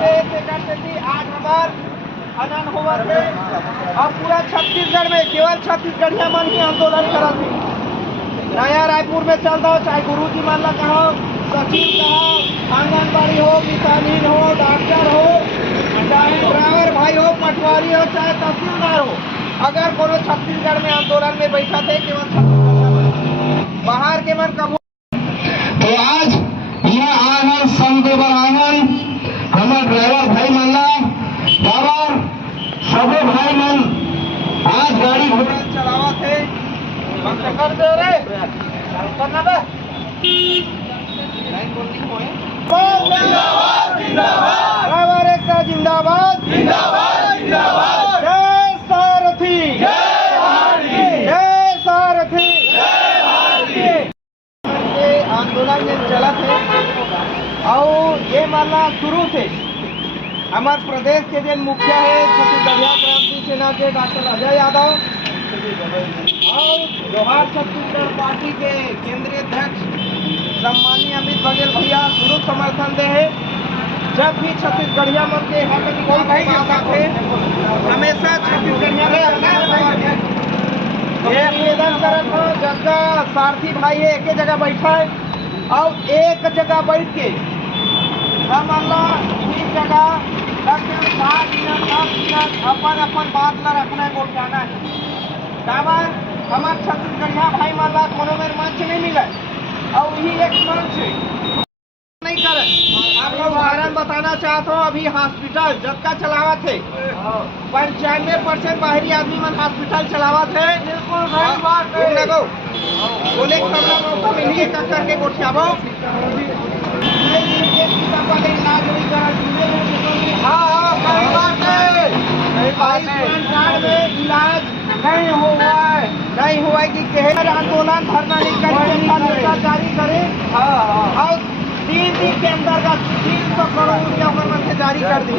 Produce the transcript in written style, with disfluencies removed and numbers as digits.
आज हमार अनन हुआ थे। अब पूरा छत्तीसगढ़ में केवल छत्तीसगढ़िया मन ही आंदोलन करा थी। नया रायपुर में चल रहा हो, चाहे गुरुजी मान ला कहो, सचिव कहो, आंगनबाड़ी हो, किसानीन हो, डॉक्टर हो, चाहे ड्राइवर भाई हो, पटवारी हो, चाहे तहसीलदार हो, अगर कोनो छत्तीसगढ़ में आंदोलन में बैठा थे केवल छत्तीसगढ़ में, बाहर के मन कब तो आज यह आंगन संदेवर आंगन हमारे ड्राइवर भाई मानना और सभी भाई मन आज गाड़ी घोड़ा चलावा थे कर दे रे करना बे लाइन बोलनी हो है। जिंदाबाद जिंदाबाद ड्राइवर एकता जिंदाबाद जिंदाबाद जिंदाबाद। जय सारथी जय भारती जय सारथी जय भारती। आंदोलन में चला थे और ये मामला शुरू थे हमारे प्रदेश के जो मुखिया है छत्तीसगढ़िया क्रांति सेना के डॉक्टर अजय यादव और जोहार छत्तीसगढ़ पार्टी के केंद्रीय अध्यक्ष सम्मानीय अमित बघेल भैया शुरू समर्थन दे है। जब भी छत्तीसगढ़िया मन के हक थे हमेशा छत्तीसगढ़िया निवेदन करत हो जगह सारथी भाई है एक जगह बैठा है और एक जगह बैठ के हम इस जगह 10 मिनट अपन अपन बात न रखना है, बोलना है। काबर हमारे छत्तीसगढ़िया भाई मान ला कोनो मेरे मंच नहीं मिला और यही एक मंच नहीं करे। आप लोग उदाहरण बताना चाहते हो, अभी हॉस्पिटल जब का चलावा थे 95% बाहरी आदमी मन हॉस्पिटल चलावा थे। बोले मौका मिलिए करके गोठियाबो आयुष्मान कार्ड में इलाज नहीं हुआ कि आंदोलन धरना निकल जारी करे और 3 दिन के अंदर का 300 करोड़ रुपया जारी कर दी।